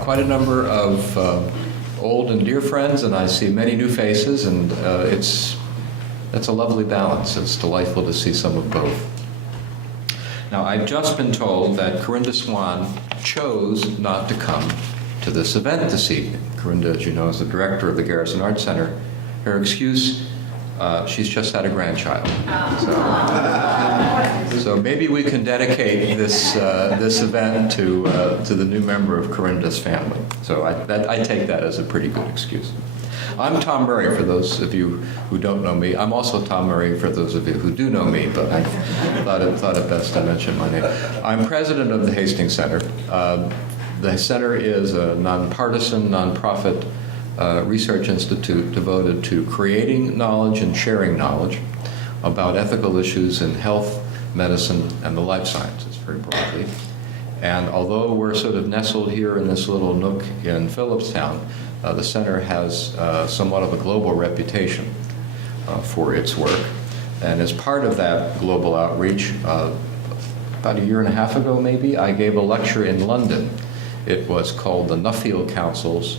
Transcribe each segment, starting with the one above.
quite a number of old and dear friends, and I see many new faces, and it's a lovely balance. It's delightful to see some of both. Now, I've just been told that Corinda Swan chose not to come to this event this evening. Corinda, as you know, is the director of the Garrison Arts Center. Her excuse, she's just had a grandchild. So maybe we can dedicate this event to the new member of Corinda's family. So I take that as a pretty good excuse. I'm Tom Murray, for those of you who don't know me. I'm also Tom Murray for those of you who do know me, but I thought it best to mention my name. I'm president of the Hastings Center. The center is a nonpartisan, nonprofit research institute devoted to creating knowledge and sharing knowledge about ethical issues in health, medicine, and the life sciences, very broadly. And although we're sort of nestled here in this little nook in Phillipstown, the center has somewhat of a global reputation for its work. And as part of that global outreach, about a year and a half ago maybe, I gave a lecture in London. It was called the Nuffield Council's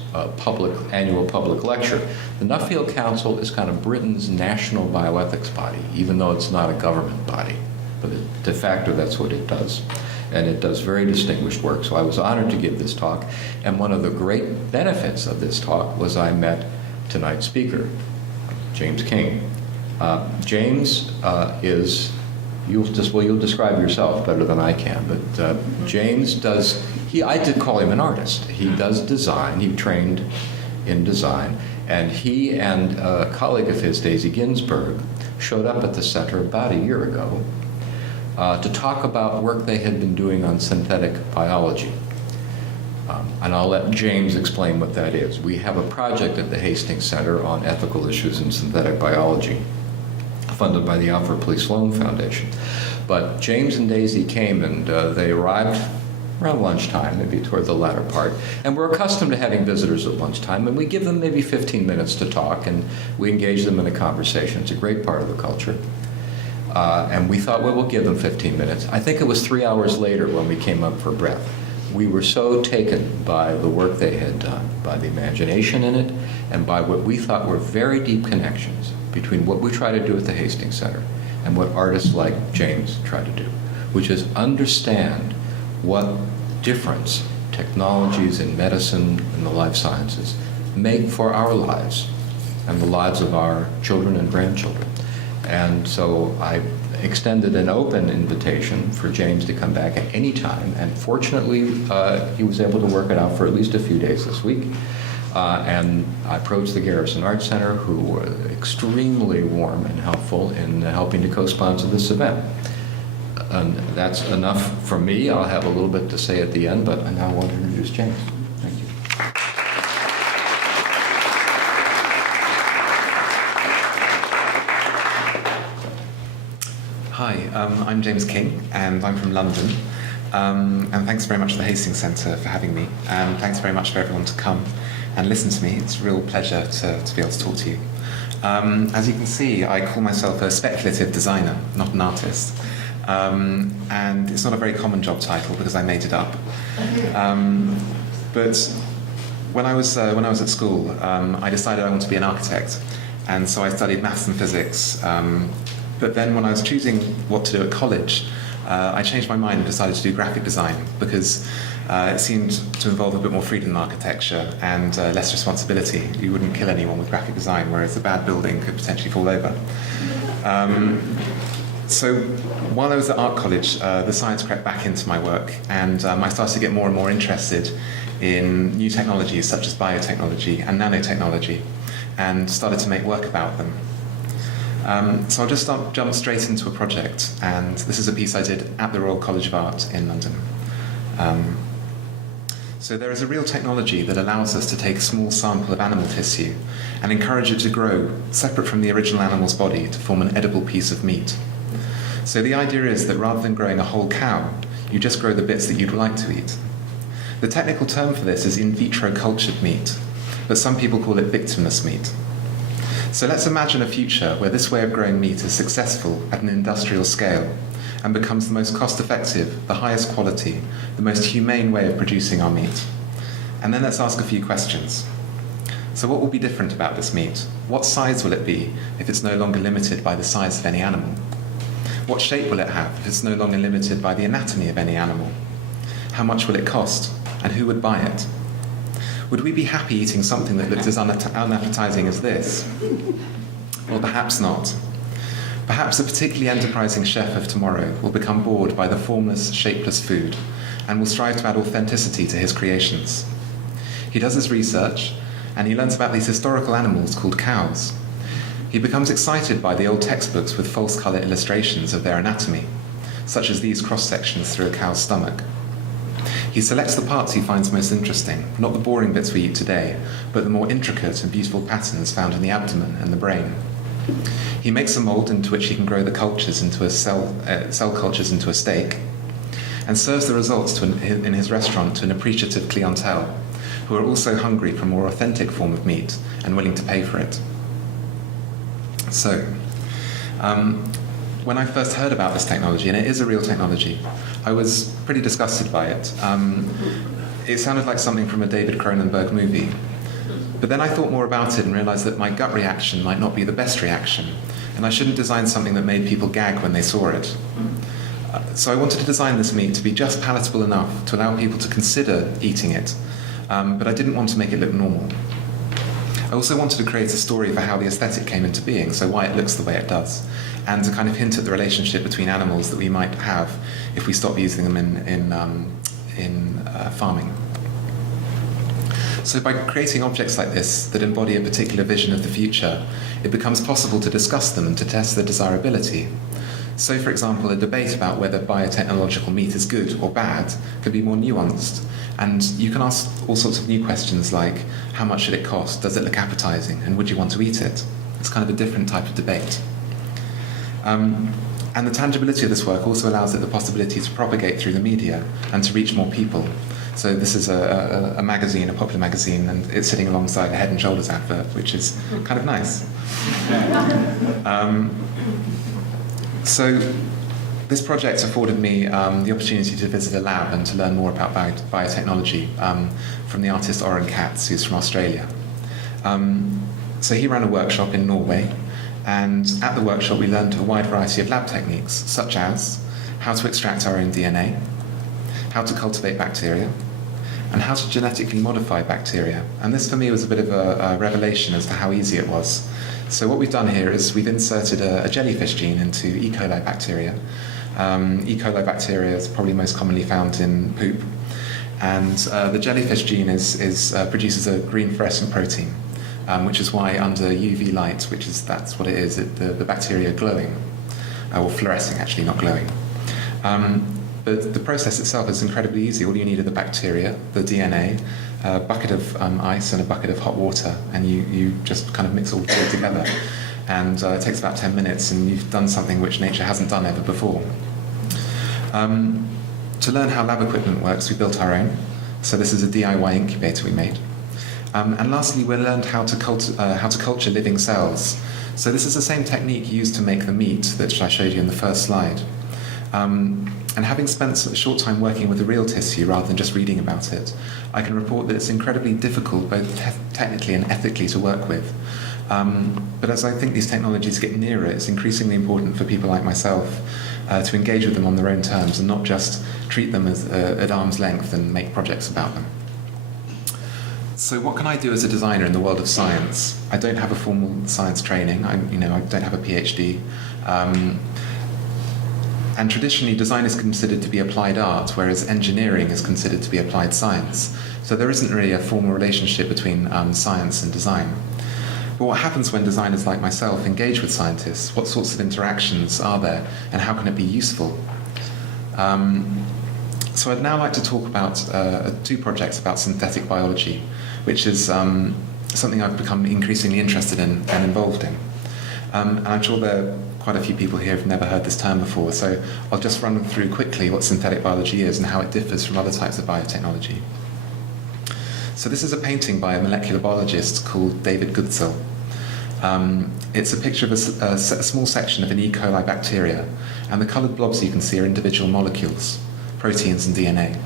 annual public lecture. The Nuffield Council is kind of Britain's national bioethics body, even though it's not a government body. But de facto, that's what it does. And it does very distinguished work. So I was honored to give this talk. And one of the great benefits of this talk was I met tonight's speaker, James King. James is, you'll describe yourself better than I can, but James does, I did call him an artist. He does design, he trained in design, and he and a colleague of his, Daisy Ginsberg, showed up at the center about a year ago to talk about work they had been doing on synthetic biology. And I'll let James explain what that is. We have a project at the Hastings Center on ethical issues in synthetic biology, funded by the Alfred P. Sloan Foundation. But James and Daisy came, and they arrived around lunchtime, maybe toward the latter part. And we're accustomed to having visitors at lunchtime, and we give them maybe 15 minutes to talk, and we engage them in a conversation. It's a great part of the culture. And we thought, well, we'll give them 15 minutes. I think it was 3 hours later when we came up for breath. We were so taken by the work they had done, by the imagination in it, and by what we thought were very deep connections between what we try to do at the Hastings Center and what artists like James try to do, which is understand what difference technologies in medicine and the life sciences make for our lives and the lives of our children and grandchildren. And so I extended an open invitation for James to come back at any time, and fortunately he was able to work it out for at least a few days this week. And I approached the Garrison Arts Center, who were extremely warm and helpful in helping to co-sponsor this event. And that's enough from me. I'll have a little bit to say at the end, but I now want to introduce James. Thank you. Hi, I'm James King, and I'm from London. And thanks very much to the Hastings Center for having me. And thanks very much for everyone to come and listen to me. It's a real pleasure to be able to talk to you. As you can see, I call myself a speculative designer, not an artist. And it's not a very common job title because I made it up. But when I was at school, I decided I wanted to be an architect. And so I studied maths and physics. But then when I was choosing what to do at college, I changed my mind and decided to do graphic design because it seemed to involve a bit more freedom in architecture and less responsibility. You wouldn't kill anyone with graphic design, whereas a bad building could potentially fall over. So while I was at art college, the science crept back into my work, and I started to get more and more interested in new technologies such as biotechnology and nanotechnology, and started to make work about them. So I'll just jump straight into a project, and this is a piece I did at the Royal College of Art in London. So there is a real technology that allows us to take a small sample of animal tissue and encourage it to grow separate from the original animal's body to form an edible piece of meat. So the idea is that rather than growing a whole cow, you just grow the bits that you'd like to eat. The technical term for this is in vitro cultured meat, but some people call it victimless meat. So let's imagine a future where this way of growing meat is successful at an industrial scale and becomes the most cost-effective, the highest quality, the most humane way of producing our meat. And then let's ask a few questions. So what will be different about this meat? What size will it be if it's no longer limited by the size of any animal? What shape will it have if it's no longer limited by the anatomy of any animal? How much will it cost? And who would buy it? Would we be happy eating something that looked as unappetizing as this? Well, perhaps not. Perhaps a particularly enterprising chef of tomorrow will become bored by the formless, shapeless food and will strive to add authenticity to his creations. He does his research and he learns about these historical animals called cows. He becomes excited by the old textbooks with false colour illustrations of their anatomy, such as these cross-sections through a cow's stomach. He selects the parts he finds most interesting, not the boring bits we eat today, but the more intricate and beautiful patterns found in the abdomen and the brain. He makes a mould into which he can grow the cultures into a cell cultures into a steak, and serves the results in his restaurant to an appreciative clientele, who are also hungry for a more authentic form of meat and willing to pay for it. So, when I first heard about this technology, and it is a real technology, I was pretty disgusted by it. It sounded like something from a David Cronenberg movie. But then I thought more about it and realized that my gut reaction might not be the best reaction, and I shouldn't design something that made people gag when they saw it. So I wanted to design this meat to be just palatable enough to allow people to consider eating it, but I didn't want to make it look normal. I also wanted to create a story for how the aesthetic came into being, so why it looks the way it does, and to kind of hint at the relationship between animals that we might have if we stop using them in farming. So by creating objects like this that embody a particular vision of the future, it becomes possible to discuss them and to test their desirability. So, for example, a debate about whether biotechnological meat is good or bad could be more nuanced, and you can ask all sorts of new questions like, how much should it cost, does it look appetizing, and would you want to eat it? It's kind of a different type of debate. And the tangibility of this work also allows it the possibility to propagate through the media and to reach more people. So this is a magazine, a popular magazine, and it's sitting alongside a Head & Shoulders advert, which is kind of nice. So this project afforded me the opportunity to visit a lab and to learn more about biotechnology from the artist Oren Katz, who's from Australia. So he ran a workshop in Norway, and at the workshop we learned a wide variety of lab techniques, such as how to extract our own DNA, how to cultivate bacteria, and how to genetically modify bacteria. And this for me was a bit of a revelation as to how easy it was. So what we've done here is we've inserted a jellyfish gene into E. coli bacteria. E. coli bacteria is probably most commonly found in poop. And the jellyfish gene produces a green fluorescent protein, which is why under UV light, that's what it is, the bacteria are glowing, or fluorescing actually, not glowing. But the process itself is incredibly easy. All you need are the bacteria, the DNA, a bucket of ice and a bucket of hot water, and you just kind of mix all three together. And it takes about 10 minutes, and you've done something which nature hasn't done ever before. To learn how lab equipment works, we built our own. So this is a DIY incubator we made. And lastly, we learned how to culture living cells. So this is the same technique used to make the meat that I showed you in the first slide. And having spent a short time working with the real tissue rather than just reading about it, I can report that it's incredibly difficult, both technically and ethically, to work with. But as I think these technologies get nearer, it's increasingly important for people like myself to engage with them on their own terms and not just treat them as at arm's length and make projects about them. So what can I do as a designer in the world of science? I don't have a formal science training. I don't have a PhD. And traditionally, design is considered to be applied art, whereas engineering is considered to be applied science. So there isn't really a formal relationship between science and design. But what happens when designers like myself engage with scientists? What sorts of interactions are there, and how can it be useful? So I'd now like to talk about two projects about synthetic biology, which is something I've become increasingly interested in and involved in. And I'm sure there are quite a few people here who've never heard this term before, so I'll just run through quickly what synthetic biology is and how it differs from other types of biotechnology. So this is a painting by a molecular biologist called David Goodsell. It's a picture of a small section of an E. coli bacteria, and the coloured blobs you can see are individual molecules, proteins and DNA.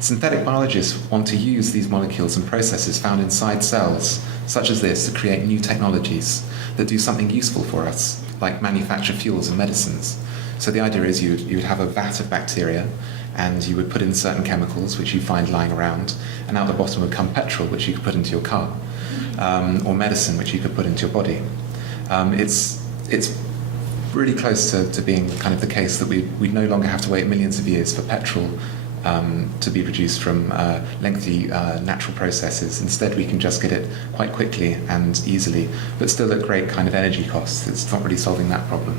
Synthetic biologists want to use these molecules and processes found inside cells, such as this, to create new technologies that do something useful for us, like manufacture fuels and medicines. So the idea is you would have a vat of bacteria, and you would put in certain chemicals which you find lying around, and out the bottom would come petrol, which you could put into your car, or medicine, which you could put into your body. It's really close to being kind of the case that we no longer have to wait millions of years for petrol to be produced from lengthy natural processes. Instead, we can just get it quite quickly and easily, but still at great kind of energy costs. It's not really solving that problem.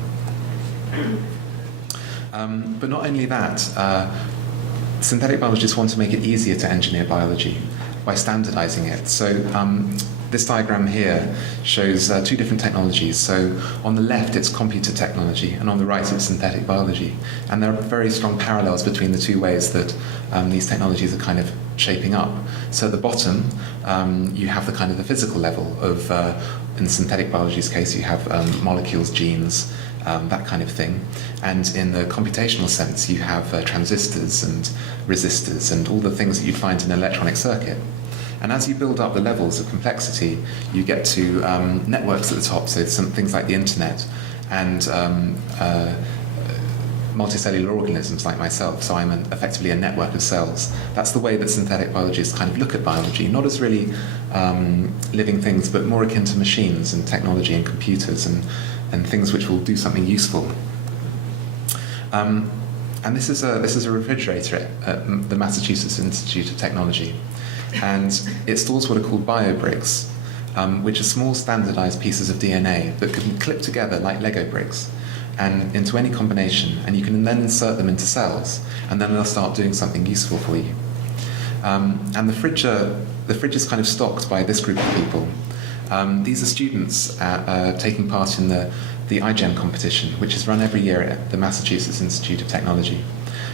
But not only that, synthetic biologists want to make it easier to engineer biology by standardizing it. So this diagram here shows two different technologies. So on the left it's computer technology, and on the right it's synthetic biology. And there are very strong parallels between the two ways that these technologies are kind of shaping up. So at the bottom you have the kind of the physical level of, in synthetic biology's case, you have molecules, genes, that kind of thing. And in the computational sense, you have transistors and resistors and all the things that you'd find in an electronic circuit. And as you build up the levels of complexity, you get to networks at the top, so some things like the internet and multicellular organisms like myself. So I'm effectively a network of cells. That's the way that synthetic biologists kind of look at biology, not as really living things, but more akin to machines and technology and computers and things which will do something useful. And this is a refrigerator at the Massachusetts Institute of Technology, and it stores what are called biobricks, which are small standardized pieces of DNA that can clip together like Lego bricks and into any combination, and you can then insert them into cells, and then they'll start doing something useful for you. And the fridge is kind of stocked by this group of people. These are students taking part in the iGEM competition, which is run every year at the Massachusetts Institute of Technology.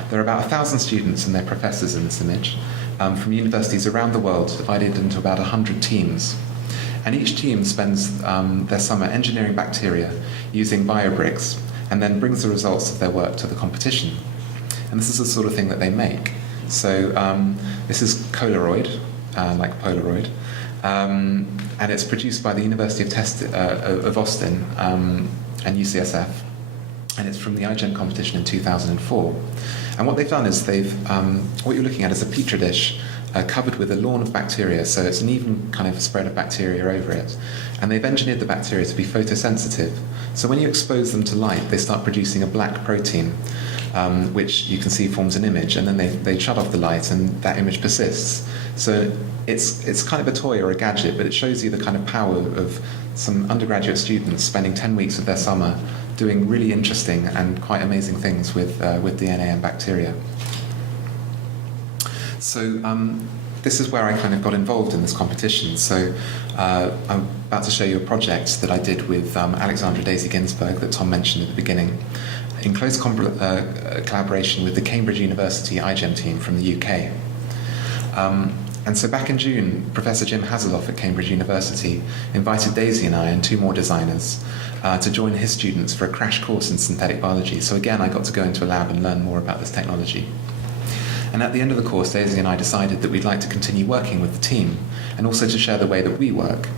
There are about 1,000 students and their professors in this image from universities around the world, divided into about 100 teams. And each team spends their summer engineering bacteria using biobricks, and then brings the results of their work to the competition. And this is the sort of thing that they make. So this is Polaroid, like Polaroid. And it's produced by the University of Austin and UCSF, and it's from the iGEM competition in 2004. And what they've done is what you're looking at is a petri dish covered with a lawn of bacteria, so it's an even kind of spread of bacteria over it. And they've engineered the bacteria to be photosensitive. So when you expose them to light, they start producing a black protein, which you can see forms an image, and then they shut off the light, and that image persists. So it's kind of a toy or a gadget, but it shows you the kind of power of some undergraduate students spending 10 weeks of their summer doing really interesting and quite amazing things with DNA and bacteria. So this is where I kind of got involved in this competition. So I'm about to show you a project that I did with Alexandra Daisy Ginsberg that Tom mentioned at the beginning, in close collaboration with the Cambridge University iGEM team from the UK. And so back in June, Professor Jim Haseloff at Cambridge University invited Daisy and I and two more designers to join his students for a crash course in synthetic biology. So again, I got to go into a lab and learn more about this technology. And at the end of the course, Daisy and I decided that we'd like to continue working with the team and also to share the way that we work.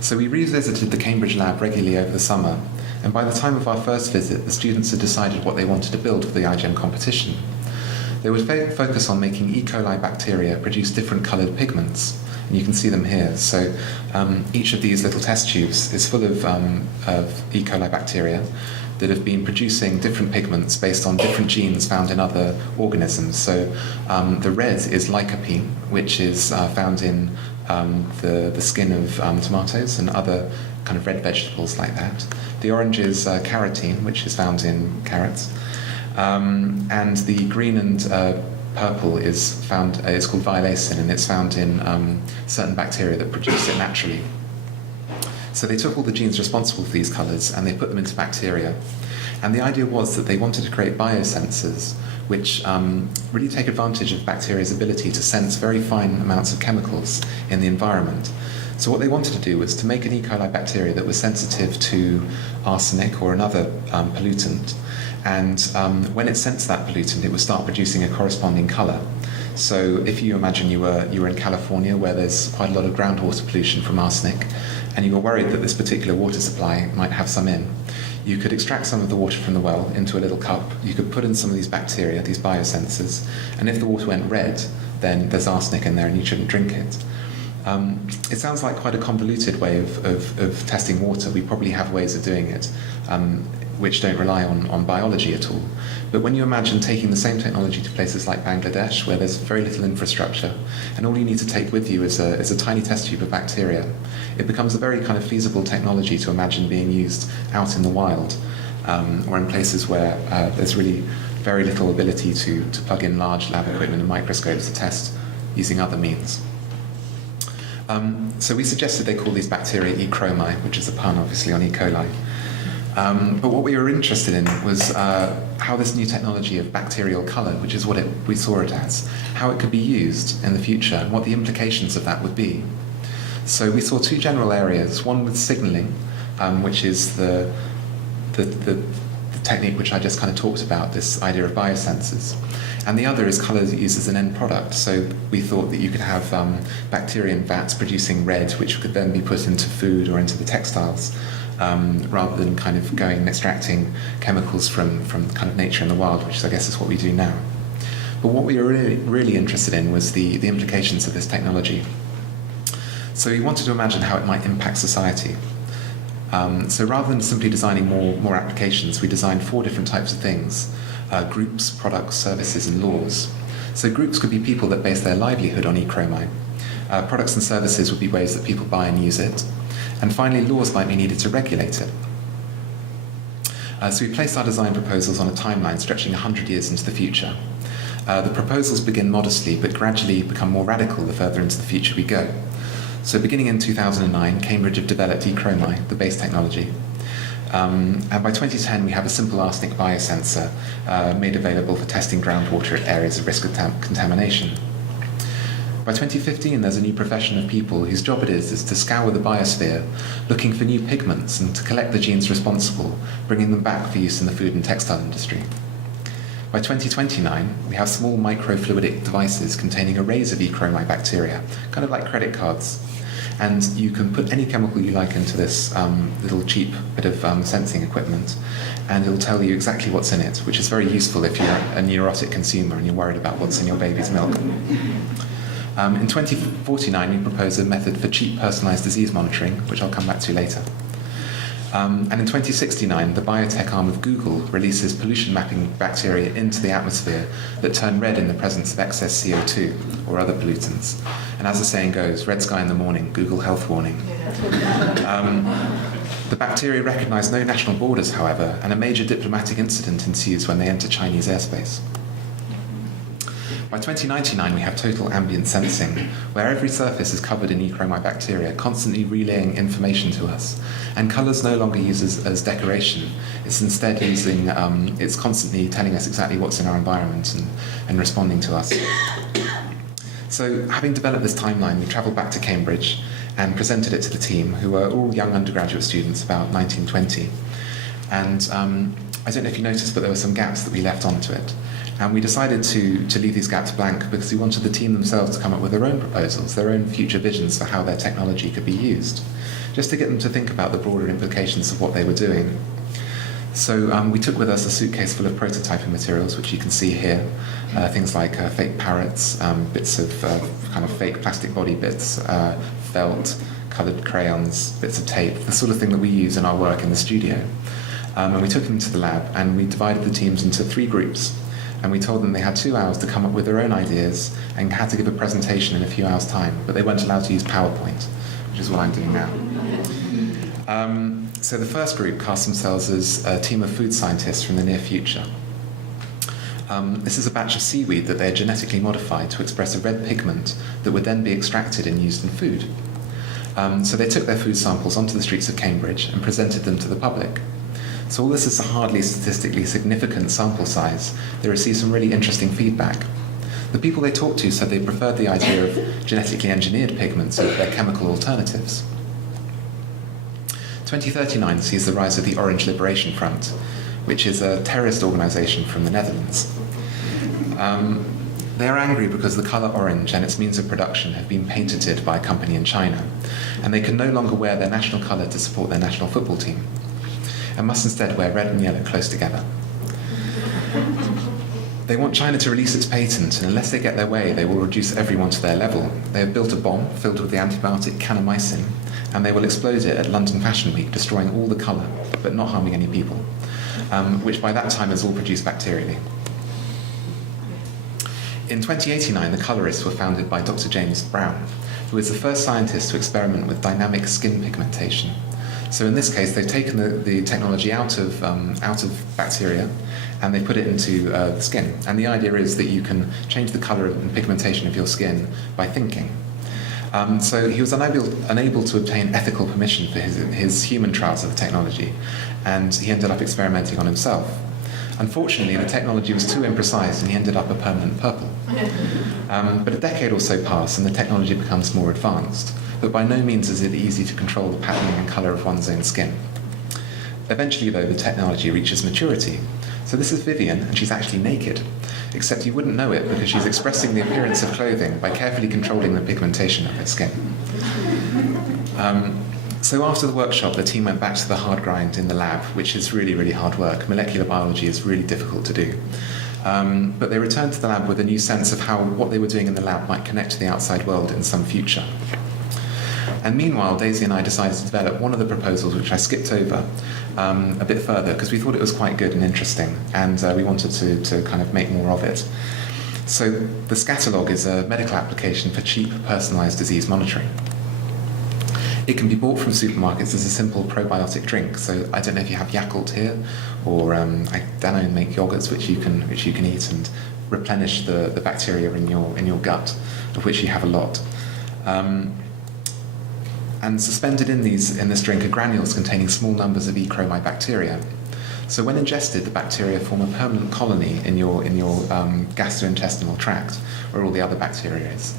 So we revisited the Cambridge lab regularly over the summer, and by the time of our first visit, the students had decided what they wanted to build for the iGEM competition. They would focus on making E. coli bacteria produce different coloured pigments, and you can see them here. So each of these little test tubes is full of E. coli bacteria that have been producing different pigments based on different genes found in other organisms. So the red is lycopene, which is found in the skin of tomatoes and other kind of red vegetables like that. The orange is carotene, which is found in carrots. And the green and purple is found, it's called violacin, and it's found in certain bacteria that produce it naturally. So they took all the genes responsible for these colours and they put them into bacteria. And the idea was that they wanted to create biosensors which really take advantage of bacteria's ability to sense very fine amounts of chemicals in the environment. So what they wanted to do was to make an E. coli bacteria that was sensitive to arsenic or another pollutant, And when it sensed that pollutant, it would start producing a corresponding colour. So if you imagine you were in California, where there's quite a lot of groundwater pollution from arsenic, and you were worried that this particular water supply might have some in, you could extract some of the water from the well into a little cup. You could put in some of these bacteria, these biosensors, and if the water went red, then there's arsenic in there and you shouldn't drink it. It sounds like quite a convoluted way of testing water. We probably have ways of doing it which don't rely on biology at all. But when you imagine taking the same technology to places like Bangladesh, where there's very little infrastructure, and all you need to take with you is a tiny test tube of bacteria, it becomes a very kind of feasible technology to imagine being used out in the wild, or in places where there's really very little ability to plug in large lab equipment and microscopes to test using other means. So we suggested they call these bacteria E.chromi A, which is a pun obviously on E. coli. But what we were interested in was how this new technology of bacterial colour, which is what we saw it as, how it could be used in the future and what the implications of that would be. So we saw two general areas, one with signalling, which is the technique which I just kind of talked about, this idea of biosensors. And the other is colour used as an end product. So we thought that you could have bacteria in vats producing red, which could then be put into food or into the textiles, rather than kind of going and extracting chemicals from kind of nature in the wild, which I guess is what we do now. But what we were really interested in was the implications of this technology. So we wanted to imagine how it might impact society. So rather than simply designing more applications, we designed 4 different types of things: groups, products, services, and laws. So groups could be people that base their livelihood on E.chromi A. Products and services would be ways that people buy and use it. And finally, laws might be needed to regulate it. So we placed our design proposals on a timeline stretching 100 years into the future. The proposals begin modestly, but gradually become more radical the further into the future we go. So beginning in 2009, Cambridge have developed E.chromi A, the base technology. And by 2010, we have a simple arsenic biosensor made available for testing groundwater at areas of risk of contamination. By 2015, there's a new profession of people whose job it is to scour the biosphere, looking for new pigments and to collect the genes responsible, bringing them back for use in the food and textile industry. By 2029, we have small microfluidic devices containing arrays of E.chromi A bacteria, kind of like credit cards. And you can put any chemical you like into this little cheap bit of sensing equipment, and it'll tell you exactly what's in it, which is very useful if you're a neurotic consumer and you're worried about what's in your baby's milk. In 2049, we propose a method for cheap personalised disease monitoring, which I'll come back to later. And in 2069, the biotech arm of Google releases pollution mapping bacteria into the atmosphere that turn red in the presence of excess CO2 or other pollutants. And as the saying goes, red sky in the morning, Google health warning. The bacteria recognise no national borders, however, and a major diplomatic incident ensues when they enter Chinese airspace. By 2099, we have total ambient sensing, where every surface is covered in E.chromi A bacteria, constantly relaying information to us. And colours no longer used as decoration. It's instead it's constantly telling us exactly what's in our environment and responding to us. So, having developed this timeline, we travelled back to Cambridge and presented it to the team, who were all young undergraduate students, about 1920. And I don't know if you noticed, but there were some gaps that we left onto it. And we decided to leave these gaps blank because we wanted the team themselves to come up with their own proposals, their own future visions for how their technology could be used, just to get them to think about the broader implications of what they were doing. So we took with us a suitcase full of prototyping materials, which you can see here, things like fake parrots, bits of kind of fake plastic body bits, felt, coloured crayons, bits of tape, the sort of thing that we use in our work in the studio. And we took them to the lab, and we divided the teams into 3 groups. And we told them they had 2 hours to come up with their own ideas and had to give a presentation in a few hours' time, but they weren't allowed to use PowerPoint, which is what I'm doing now. So the first group cast themselves as a team of food scientists from the near future. This is a batch of seaweed that they had genetically modified to express a red pigment that would then be extracted and used in food. So they took their food samples onto the streets of Cambridge and presented them to the public. So all this is a hardly statistically significant sample size. They received some really interesting feedback. The people they talked to said they preferred the idea of genetically engineered pigments over their chemical alternatives. 2039 sees the rise of the Orange Liberation Front, which is a terrorist organisation from the Netherlands. They are angry because the colour orange and its means of production have been patented by a company in China, and they can no longer wear their national colour to support their national football team, and must instead wear red and yellow close together. They want China to release its patent, and unless they get their way, they will reduce everyone to their level. They have built a bomb filled with the antibiotic kanamycin, and they will explode it at London Fashion Week, destroying all the colour, but not harming any people, which by that time is all produced bacterially. In 2089, the colourists were founded by Dr. James Brown, who was the first scientist to experiment with dynamic skin pigmentation. So in this case, they've taken the technology out of bacteria, and they put it into the skin. And the idea is that you can change the colour and pigmentation of your skin by thinking. So he was unable to obtain ethical permission for his human trials of the technology, and he ended up experimenting on himself. Unfortunately, the technology was too imprecise, and he ended up a permanent purple. But a decade or so passed, and the technology becomes more advanced. But by no means is it easy to control the patterning and colour of one's own skin. Eventually, though, the technology reaches maturity. So this is Vivian, and she's actually naked, except you wouldn't know it because she's expressing the appearance of clothing by carefully controlling the pigmentation of her skin. So after the workshop, the team went back to the hard grind in the lab, which is really, really hard work. Molecular biology is really difficult to do. But they returned to the lab with a new sense of how what they were doing in the lab might connect to the outside world in some future. And meanwhile, Daisy and I decided to develop one of the proposals, which I skipped over a bit further, because we thought it was quite good and interesting, and we wanted to kind of make more of it. So the Scatterlog is a medical application for cheap, personalised disease monitoring. It can be bought from supermarkets as a simple probiotic drink. So I don't know if you have Yakult here, or I don't know, make yogurts which you can eat and replenish the bacteria in your gut, of which you have a lot. And suspended in this drink are granules containing small numbers of E.chromi A bacteria. So when ingested, the bacteria form a permanent colony in your gastrointestinal tract, where all the other bacteria is.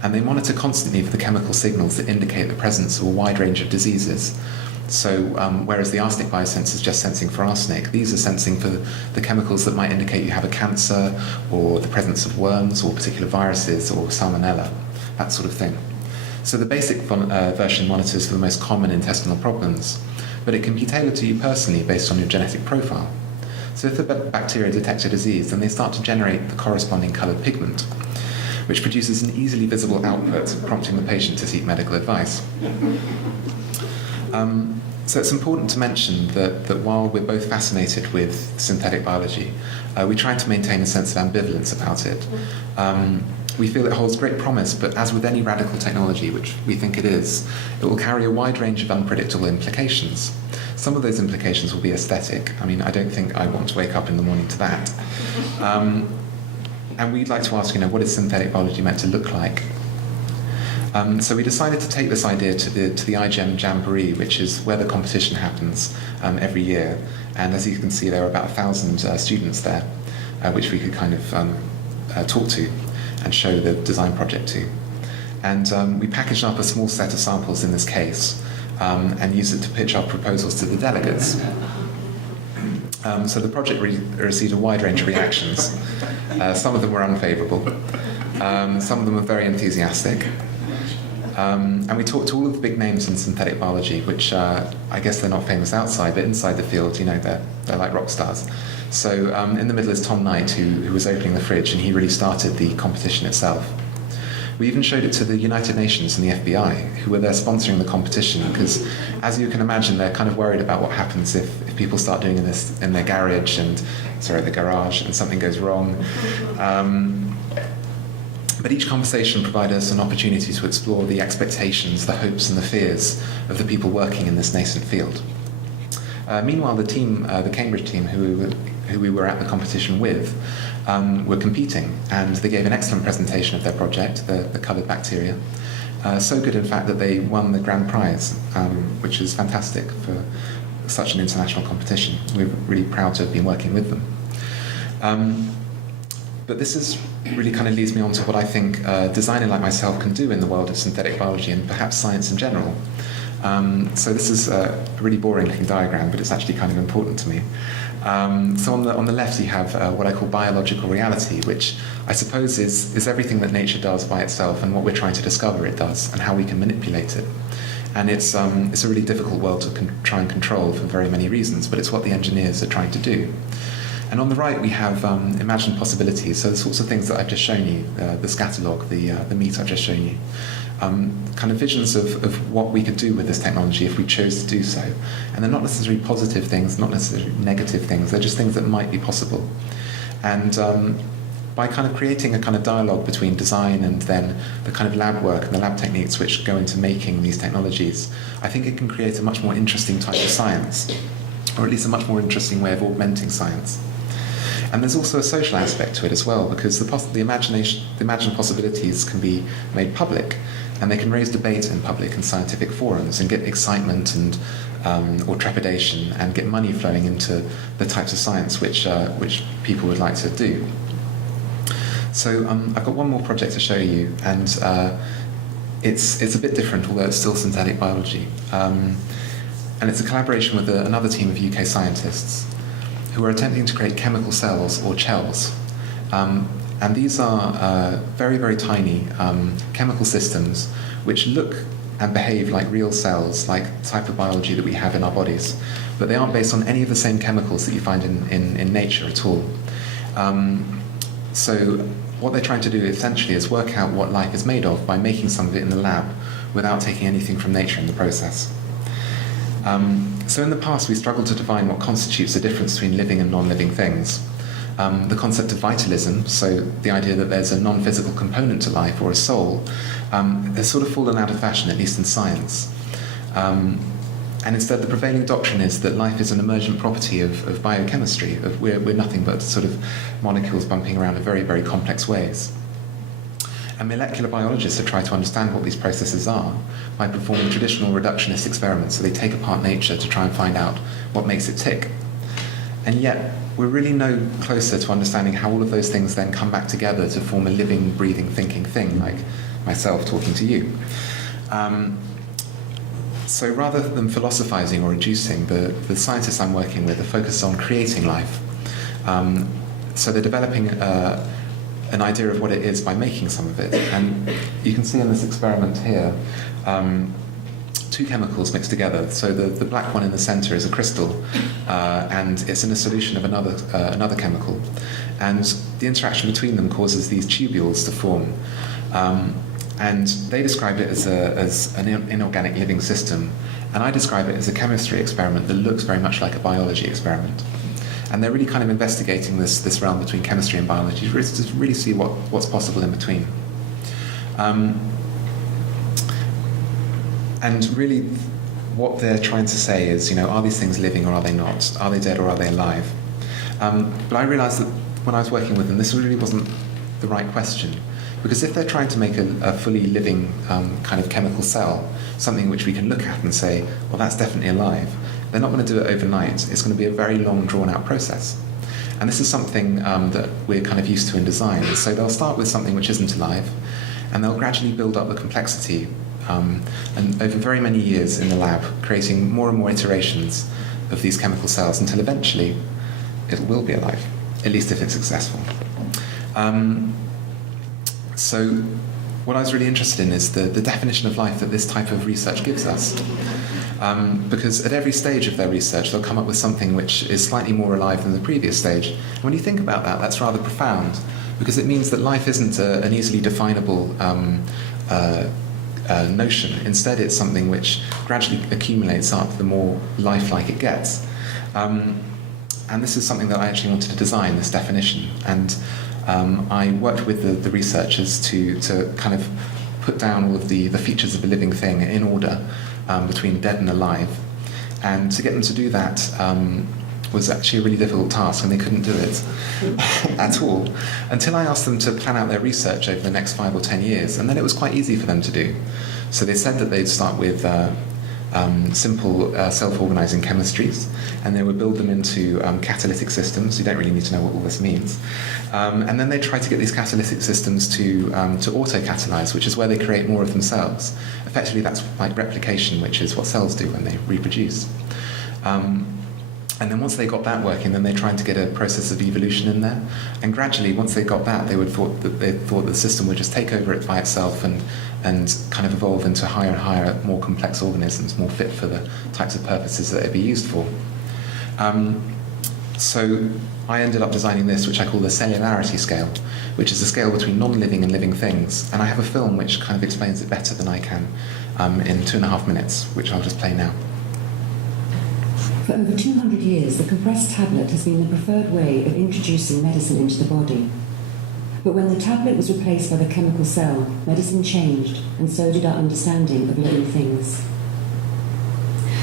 And they monitor constantly for the chemical signals that indicate the presence of a wide range of diseases. So whereas the arsenic biosensor is just sensing for arsenic, these are sensing for the chemicals that might indicate you have a cancer, or the presence of worms, or particular viruses, or salmonella, that sort of thing. So the basic version monitors for the most common intestinal problems, but it can be tailored to you personally based on your genetic profile. So if the bacteria detect a disease, then they start to generate the corresponding coloured pigment, which produces an easily visible output, prompting the patient to seek medical advice. So it's important to mention that while we're both fascinated with synthetic biology, we try to maintain a sense of ambivalence about it. We feel it holds great promise, but as with any radical technology, which we think it will carry a wide range of unpredictable implications. Some of those implications will be aesthetic. I mean, I don't think I want to wake up in the morning to that. And we'd like to ask, what is synthetic biology meant to look like? So we decided to take this idea to the iGEM Jamboree, which is where the competition happens every year. And as you can see, there are about 1,000 students there, which we could kind of talk to and show the design project to. And we packaged up a small set of samples in this case and used it to pitch our proposals to the delegates. So the project received a wide range of reactions. Some of them were unfavourable. Some of them were very enthusiastic. And we talked to all of the big names in synthetic biology, which I guess they're not famous outside, but inside the field, they're like rock stars. So in the middle is Tom Knight, who was opening the fridge, and he really started the competition itself. We even showed it to the United Nations and the FBI, who were there sponsoring the competition, because as you can imagine, they're kind of worried about what happens if people start doing this in their garage, and something goes wrong. But each conversation provided us an opportunity to explore the expectations, the hopes and the fears of the people working in this nascent field. Meanwhile, the Cambridge team, who we were at the competition with, were competing, and they gave an excellent presentation of their project, the coloured bacteria. So good, in fact, that they won the grand prize, which is fantastic for such an international competition. We're really proud to have been working with them. But this really kind of leads me on to what I think a designer like myself can do in the world of synthetic biology and perhaps science in general. So this is a really boring looking diagram, but it's actually kind of important to me. So on the left you have what I call biological reality, which I suppose is everything that nature does by itself and what we're trying to discover it does and how we can manipulate it. And it's a really difficult world to try and control for very many reasons, but it's what the engineers are trying to do. And on the right we have imagined possibilities, so the sorts of things that I've just shown you, the scatterlog, the meat I've just shown you, kind of visions of what we could do with this technology if we chose to do so. And they're not necessarily positive things, not necessarily negative things, they're just things that might be possible. And by kind of creating a kind of dialogue between design and then the kind of lab work and the lab techniques which go into making these technologies, I think it can create a much more interesting type of science, or at least a much more interesting way of augmenting science. And there's also a social aspect to it as well, because the imagined possibilities can be made public, and they can raise debate in public and scientific forums and get excitement and or trepidation and get money flowing into the types of science which people would like to do. So I've got one more project to show you, and it's a bit different, although it's still synthetic biology. And it's a collaboration with another team of UK scientists who are attempting to create chemical cells, or cells. And these are very, very tiny chemical systems which look and behave like real cells, like the type of biology that we have in our bodies. But they aren't based on any of the same chemicals that you find in nature at all. So what they're trying to do essentially is work out what life is made of by making some of it in the lab without taking anything from nature in the process. So in the past we struggled to define what constitutes the difference between living and non-living things. The concept of vitalism, so the idea that there's a non-physical component to life or a soul, has sort of fallen out of fashion, at least in science. And instead the prevailing doctrine is that life is an emergent property of biochemistry, we're nothing but sort of molecules bumping around in very, very complex ways. And molecular biologists have tried to understand what these processes are by performing traditional reductionist experiments, so they take apart nature to try and find out what makes it tick. And yet, we're really no closer to understanding how all of those things then come back together to form a living, breathing, thinking thing, like myself talking to you. So rather than philosophizing or reducing, the scientists I'm working with are focused on creating life. So they're developing an idea of what it is by making some of it. And you can see in this experiment here, two chemicals mixed together. So the black one in the center is a crystal, and it's in a solution of another chemical. And the interaction between them causes these tubules to form. And they describe it as an inorganic living system. And I describe it as a chemistry experiment that looks very much like a biology experiment. And they're really kind of investigating this realm between chemistry and biology to really see what's possible in between. And really what they're trying to say is, are these things living or are they not? Are they dead or are they alive? But I realized that when I was working with them, this really wasn't the right question. Because if they're trying to make a fully living kind of chemical cell, something which we can look at and say, well, that's definitely alive, they're not going to do it overnight. It's going to be a very long, drawn-out process. And this is something that we're kind of used to in design. So they'll start with something which isn't alive, and they'll gradually build up the complexity, and over very many years in the lab, creating more and more iterations of these chemical cells until eventually it will be alive, at least if it's successful. So what I was really interested in is the definition of life that this type of research gives us. Because at every stage of their research, they'll come up with something which is slightly more alive than the previous stage. And when you think about that, that's rather profound, because it means that life isn't an easily definable notion. Instead, it's something which gradually accumulates up the more lifelike it gets. And this is something that I actually wanted to design, this definition. And I worked with the researchers to kind of put down all of the features of a living thing in order between dead and alive. And to get them to do that was actually a really difficult task, and they couldn't do it at all until I asked them to plan out their research over the next 5 or 10 years, and then it was quite easy for them to do. So they said that they'd start with simple self-organizing chemistries, and they would build them into catalytic systems. You don't really need to know what all this means. And then they try to get these catalytic systems to auto-catalyze, which is where they create more of themselves. Effectively, that's like replication, which is what cells do when they reproduce. And then once they got that working, then they tried to get a process of evolution in there. And gradually, once they got that, they thought that the system would just take over it by itself and kind of evolve into higher and higher, more complex organisms, more fit for the types of purposes that it'd be used for. So I ended up designing this, which I call the cellularity scale, which is a scale between non-living and living things. And I have a film which kind of explains it better than I can in 2.5 minutes, which I'll just play now. For over 200 years, the compressed tablet has been the preferred way of introducing medicine into the body. But when the tablet was replaced by the chemical cell, medicine changed, and so did our understanding of living things.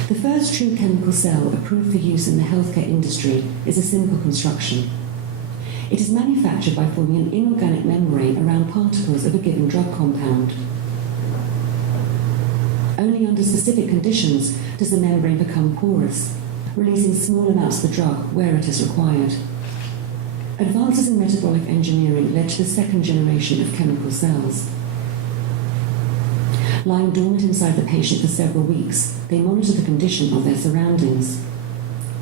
The first true chemical cell approved for use in the healthcare industry is a simple construction. It is manufactured by forming an inorganic membrane around particles of a given drug compound. Only under specific conditions does the membrane become porous, releasing small amounts of the drug where it is required. Advances in metabolic engineering led to the second generation of chemical cells. Lying dormant inside the patient for several weeks, they monitor the condition of their surroundings.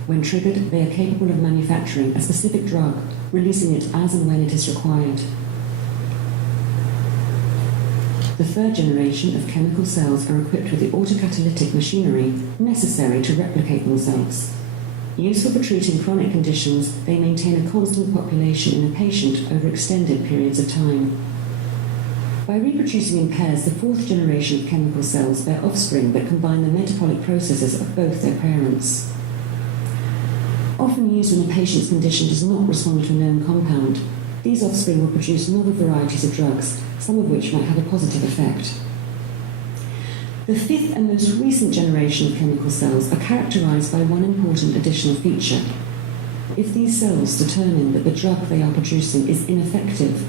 When triggered, they are capable of manufacturing a specific drug, releasing it as and when it is required. The third generation of chemical cells are equipped with the autocatalytic machinery necessary to replicate themselves. Useful for treating chronic conditions, they maintain a constant population in a patient over extended periods of time. By reproducing in pairs, the fourth generation of chemical cells bear offspring that combine the metabolic processes of both their parents. Often used when a patient's condition does not respond to a known compound, these offspring will produce novel varieties of drugs, some of which might have a positive effect. The fifth and most recent generation of chemical cells are characterized by one important additional feature. If these cells determine that the drug they are producing is ineffective,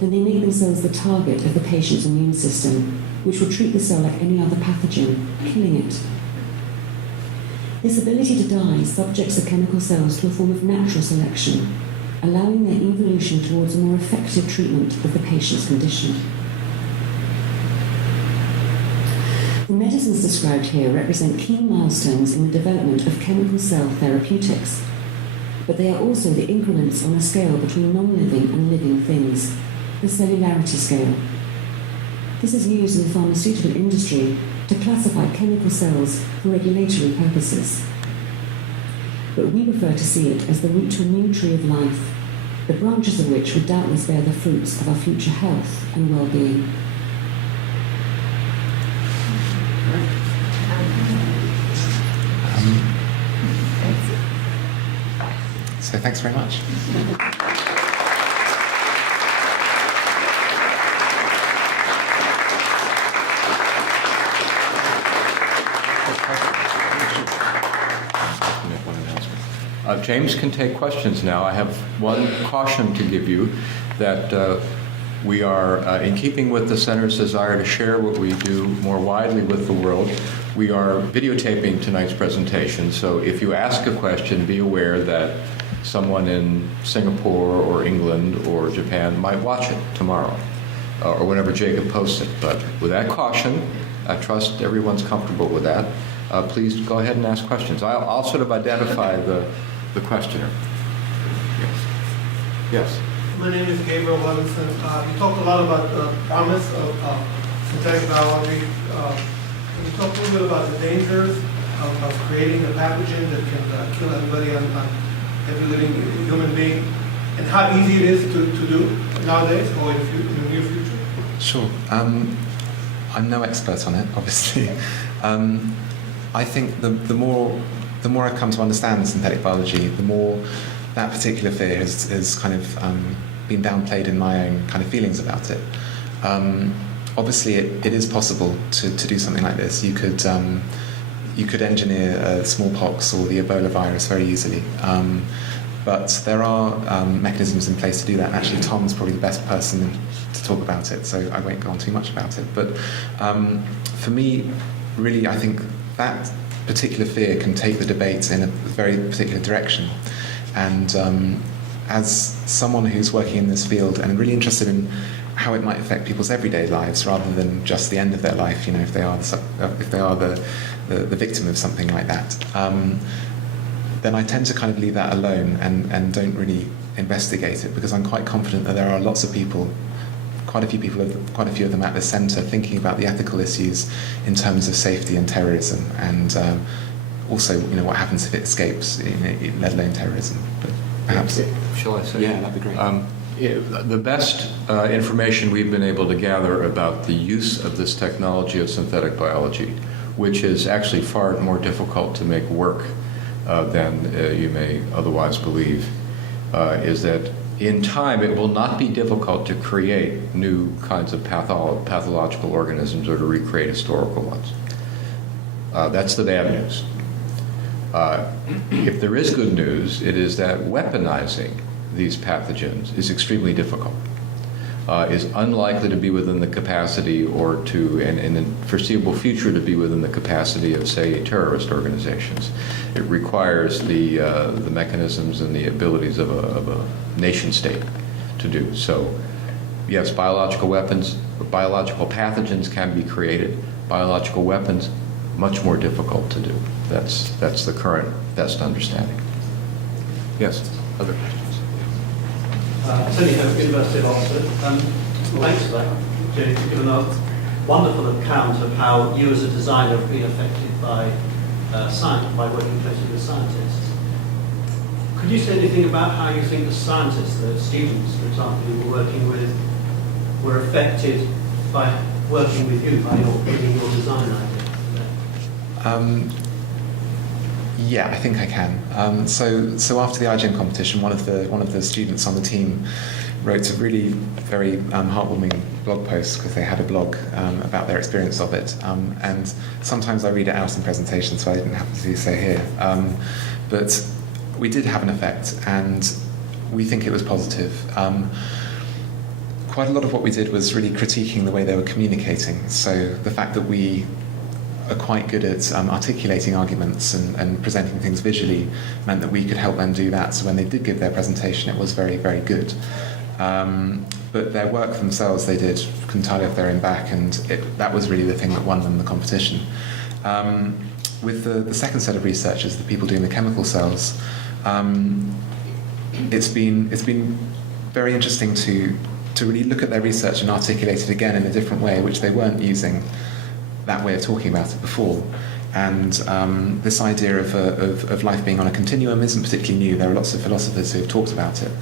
then they make themselves the target of the patient's immune system, which will treat the cell like any other pathogen, killing it. This ability to die subjects the chemical cells to a form of natural selection, allowing their evolution towards a more effective treatment of the patient's condition. The medicines described here represent key milestones in the development of chemical cell therapeutics, but they are also the increments on a scale between non-living and living things, the cellularity scale. This is used in the pharmaceutical industry to classify chemical cells for regulatory purposes. But we prefer to see it as the root to a new tree of life, the branches of which would doubtless bear the fruits of our future health and well-being. So thanks very much. James can take questions now. I have one caution to give you, that we are, in keeping with the Center's desire to share what we do more widely with the world, we are videotaping tonight's presentation. So if you ask a question, be aware that someone in Singapore or England or Japan might watch it tomorrow, or whenever Jacob posts it. But with that caution, I trust everyone's comfortable with that. Please go ahead and ask questions. I'll sort of identify the questioner. Yes. My name is Gabriel Levinson. You talked a lot about the promise of synthetic biology. Can you talk a little bit about the dangers of creating a pathogen that can kill everybody on every living human being, and how easy it is to do nowadays or in the near future? Sure. I'm no expert on it, obviously. I think the more I've come to understand synthetic biology, the more that particular fear has kind of been downplayed in my own kind of feelings about it. Obviously, it is possible to do something like this. You could engineer smallpox or the Ebola virus very easily. But there are mechanisms in place to do that. And actually, Tom's probably the best person to talk about it, so I won't go on too much about it. But for me, really, I think that particular fear can take the debate in a very particular direction. And as someone who's working in this field and really interested in how it might affect people's everyday lives rather than just the end of their life, you know, if they are the victim of something like that, then I tend to kind of leave that alone and don't really investigate it, because I'm quite confident that there are lots of people, quite a few of them at the centre, thinking about the ethical issues in terms of safety and terrorism, and also, you know, what happens if it escapes, you know, let alone terrorism. But perhaps. Shall I say? Yeah, that'd be great. The best information we've been able to gather about the use of this technology of synthetic biology, which is actually far more difficult to make work than you may otherwise believe, is that in time it will not be difficult to create new kinds of pathological organisms or to recreate historical ones. That's the bad news. If there is good news, it is that weaponizing these pathogens is extremely difficult, is unlikely to be within the capacity or to, and in the foreseeable future, to be within the capacity of, say, terrorist organizations. It requires the mechanisms and the abilities of a nation state to do. So, yes, biological weapons, biological pathogens can be created. Biological weapons, much more difficult to do. That's the current best understanding. Yes, other questions? Tony Hope, University of Oxford. Thanks for that, James. You've given a wonderful account of how you as a designer have been affected by science, by working closely with scientists. Could you say anything about how you think the scientists, the students, for example, you were working with, were affected by working with you, by bringing your design idea? Yeah, I think I can. So after the IGN competition, one of the students on the team wrote a really very heartwarming blog post, because they had a blog about their experience of it. And sometimes I read it out in presentations, so I didn't have to do so here. But we did have an effect, and we think it was positive. Quite a lot of what we did was really critiquing the way they were communicating. So the fact that we are quite good at articulating arguments and presenting things visually meant that we could help them do that. So when they did give their presentation, it was very, very good. But their work themselves, they did entirely off their own back, and that was really the thing that won them the competition. With the second set of researchers, the people doing the chemical cells, it's been very interesting to really look at their research and articulate it again in a different way, which they weren't using that way of talking about it before. And this idea of life being on a continuum isn't particularly new. There are lots of philosophers who have talked about it.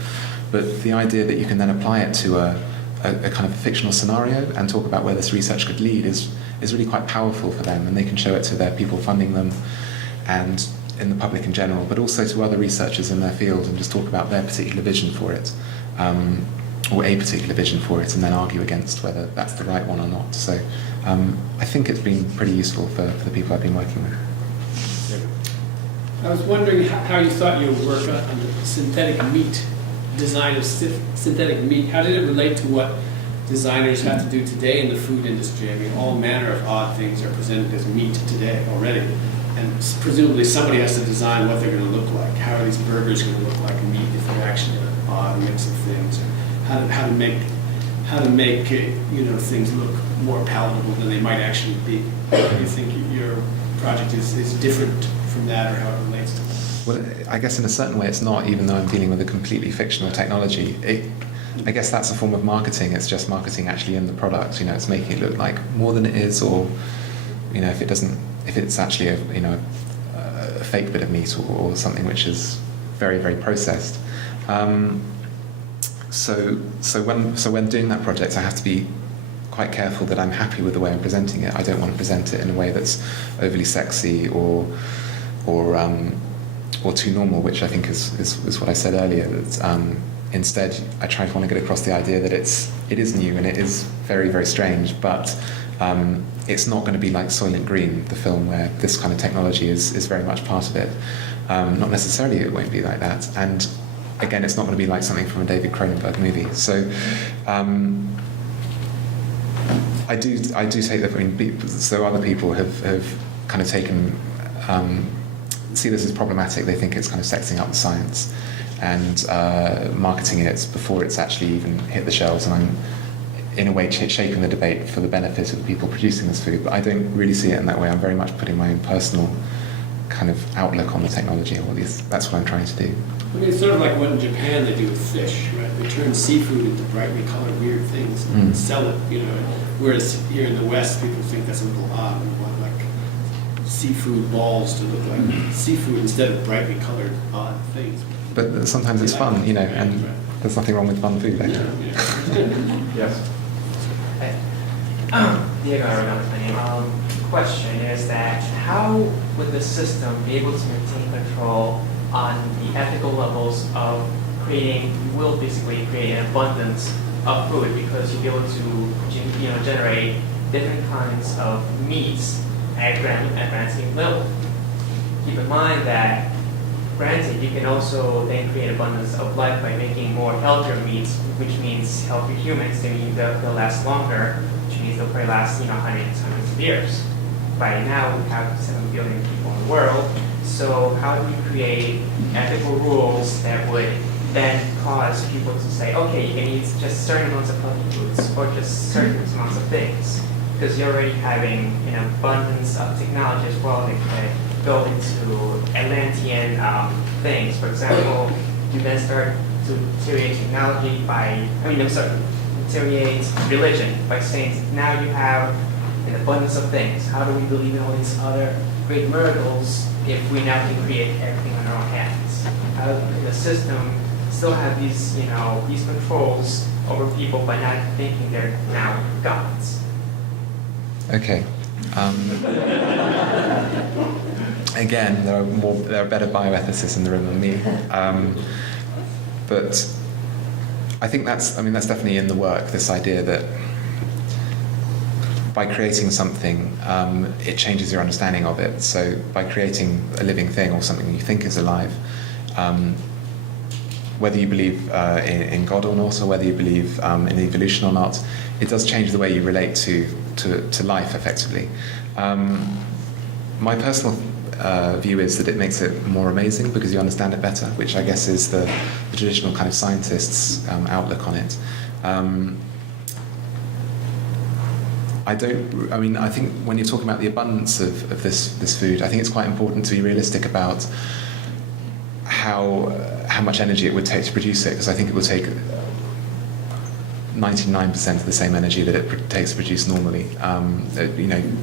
But the idea that you can then apply it to a kind of fictional scenario and talk about where this research could lead is really quite powerful for them, and they can show it to their people funding them and in the public in general, but also to other researchers in their field, and just talk about their particular vision for it, or a particular vision for it, and then argue against whether that's the right one or not. So I think it's been pretty useful for the people I've been working with. I was wondering how you thought your work on the synthetic meat, design of synthetic meat, how did it relate to what designers have to do today in the food industry? I mean, all manner of odd things are presented as meat today already. And presumably somebody has to design what they're going to look like. How are these burgers going to look like meat if they're actually an odd mix of things? Or how to make things look more palatable than they might actually be. Do you think your project is different from that, or how it relates to that? Well, I guess in a certain way it's not, even though I'm dealing with a completely fictional technology. I guess that's a form of marketing. It's just marketing actually in the product. It's making it look like more than it is, or if it's actually a fake bit of meat or something which is very, very processed. So when doing that project, I have to be quite careful that I'm happy with the way I'm presenting it. I don't want to present it in a way that's overly sexy or too normal, which I think is what I said earlier. That instead, I want to get across the idea that it is new and it is very, very strange, but it's not going to be like Soylent Green, the film, where this kind of technology is very much part of it. Not necessarily, it won't be like that. And again, it's not going to be like something from a David Cronenberg movie. So I do take the point. So other people have kind of taken see this as problematic. They think it's kind of sexing up the science and marketing it before it's actually even hit the shelves. And I'm, in a way, shaping the debate for the benefit of the people producing this food. But I don't really see it in that way. I'm very much putting my own personal kind of outlook on the technology, or at least that's what I'm trying to do. I mean, it's sort of like what in Japan they do with fish, right? They turn seafood into brightly colored weird things and sell it, you know. Whereas here in the West, people think that's a little odd. We want like seafood balls to look like seafood instead of brightly colored odd things. But sometimes it's fun, you know, and there's nothing wrong with fun food, actually. Yes. Diego Aragon. Question is that how would the system be able to maintain control on the ethical levels of creating? You will basically create an abundance of food because you'll be able to generate different kinds of meats at advancing level. Keep in mind that, granted, you can also then create abundance of life by making more healthier meats, which means healthier humans. They mean they'll last longer, which means they'll probably last hundreds of years. By now, we have 7 billion people in the world. So how do you create ethical rules that would then cause people to say, okay, you can eat just certain amounts of healthy foods or just certain amounts of things? Because you're already having an abundance of technology as well that can go into Atlantean things. For example, you then start to deteriorate technology deteriorate religion by saying now you have an abundance of things. How do we believe in all these other great miracles if we now can create everything on our own hands? How can the system still have these, these controls over people by not thinking they're now gods? Okay. Again, there are better bioethicists in the room than me, but I think that's definitely in the work. This idea that by creating something, it changes your understanding of it. So by creating a living thing or something you think is alive, whether you believe in God or not, or whether you believe in evolution or not, it does change the way you relate to life, effectively. My personal view is that it makes it more amazing because you understand it better, which I guess is the traditional kind of scientist's outlook on it. I think when you're talking about the abundance of this food, I think it's quite important to be realistic about how much energy it would take to produce it, because I think it would take 99% of the same energy that it takes to produce normally,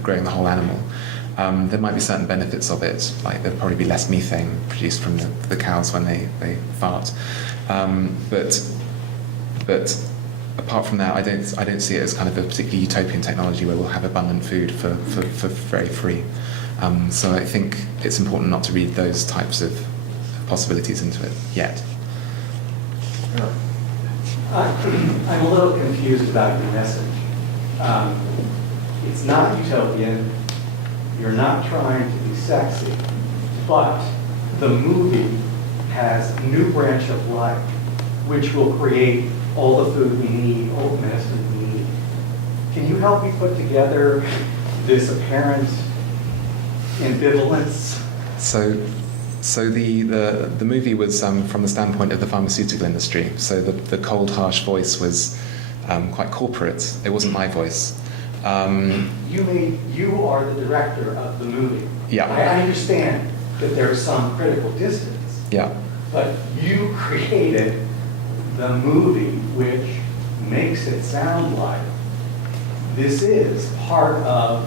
growing the whole animal. There might be certain benefits of it, like there'd probably be less methane produced from the cows when they fart. But apart from that, I don't see it as kind of a particularly utopian technology where we'll have abundant food for very free. So I think it's important not to read those types of possibilities into it yet. I'm a little confused about your message. It's not utopian. You're not trying to be sexy, but the movie has a new branch of life, which will create all the food we need, all the medicine we need. Can you help me put together this apparent ambivalence? So the movie was from the standpoint of the pharmaceutical industry. So the cold, harsh voice was quite corporate. It wasn't my voice. You are the director of the movie. Yeah. I understand that there's some critical distance. Yeah. But you created the movie, which makes it sound like this is part of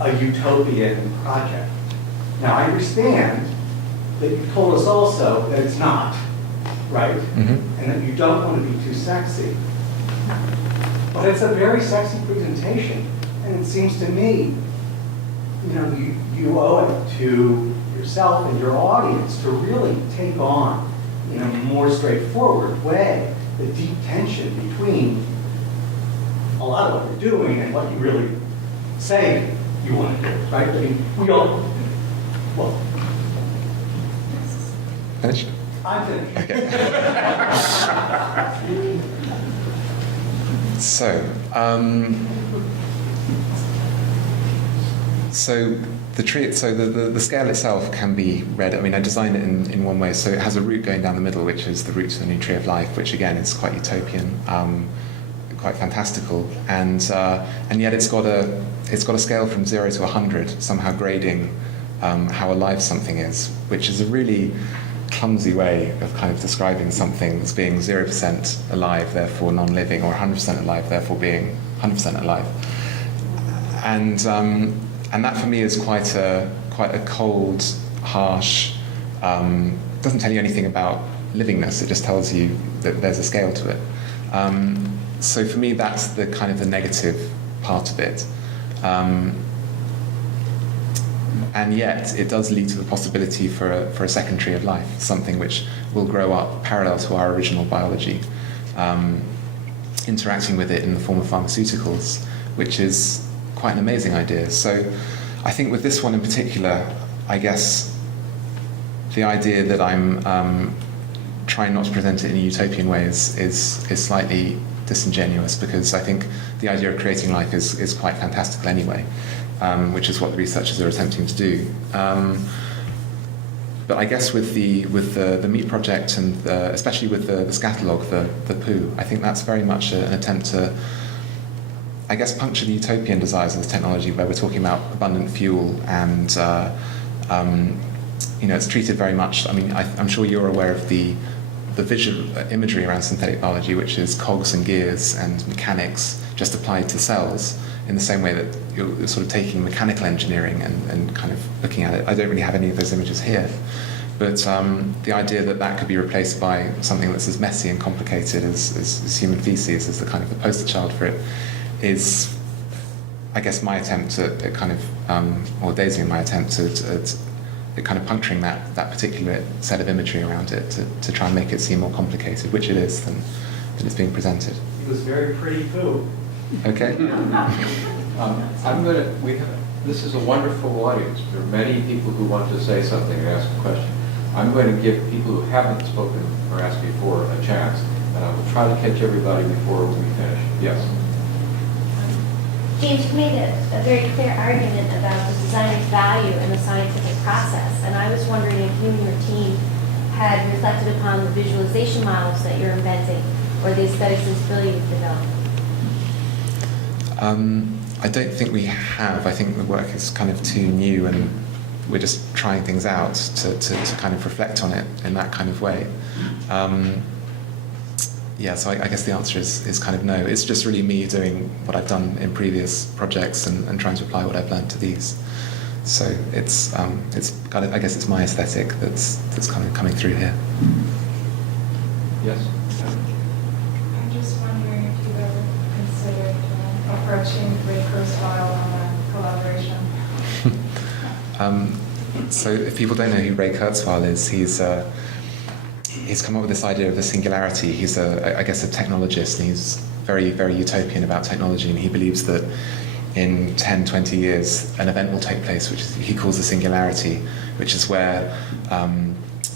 a utopian project. Now, I understand that you told us also that it's not, right? Mm-hmm. And that you don't want to be too sexy. But it's a very sexy presentation, and it seems to me, you owe it to yourself and your audience to really take on, in a more straightforward way, the deep tension between a lot of what you're doing and what you really say you want to do, right? I mean, we all, well, Finished? I'm finished. Okay. So The tree, so the scale itself can be read. I mean, I designed it in one way. So it has a root going down the middle, which is the root to the new tree of life, which again is quite utopian, quite fantastical, and yet it's got a scale from 0 to 100, somehow grading how alive something is, which is a really clumsy way of kind of describing something as being 0% alive, therefore non-living, or 100% alive, therefore being 100% alive. And that for me is quite a cold, harsh. Doesn't tell you anything about livingness. It just tells you that there's a scale to it. So for me, that's the kind of the negative part of it. And yet, it does lead to the possibility for a second tree of life, something which will grow up parallel to our original biology, interacting with it in the form of pharmaceuticals, which is quite an amazing idea. So I think with this one in particular, I guess the idea that I'm trying not to present it in a utopian way is slightly disingenuous, because I think the idea of creating life is quite fantastical anyway, which is what the researchers are attempting to do. But I guess with the meat project and especially with the scatalogue, the poo, I think that's very much an attempt to, I guess, puncture the utopian desires of this technology, where we're talking about abundant fuel and it's treated very much. I mean, I'm sure you're aware of the visual imagery around synthetic biology, which is cogs and gears and mechanics just applied to cells, in the same way that you're sort of taking mechanical engineering and kind of looking at it. I don't really have any of those images here, but the idea that could be replaced by something that's as messy and complicated as human feces, as the kind of the poster child for it, is, I guess, my attempt at kind of, or Daisy and my attempt at kind of puncturing that particular set of imagery around it to try and make it seem more complicated, which it is, than it's being presented. It was very pretty too. Okay. This is a wonderful audience. There are many people who want to say something or ask a question. I'm going to give people who haven't spoken or asked before a chance, and I will try to catch everybody before we finish. Yes? James, you made a very clear argument about the designer's value in the scientific process, and I was wondering if you and your team had reflected upon the visualization models that you're inventing, or the aesthetic sensibility you've developed. I don't think we have. I think the work is kind of too new, and we're just trying things out to kind of reflect on it in that kind of way. So I guess the answer is kind of no. It's just really me doing what I've done in previous projects and trying to apply what I've learned to these. So it's kind of, I guess it's my aesthetic that's kind of coming through here. Yes? I'm just wondering if you've ever considered approaching Ray Kurzweil on a collaboration. So if people don't know who Ray Kurzweil is, he's come up with this idea of the singularity. He's I guess a technologist, and he's very, very utopian about technology, and he believes that in 10, 20 years an event will take place which he calls the singularity, which is where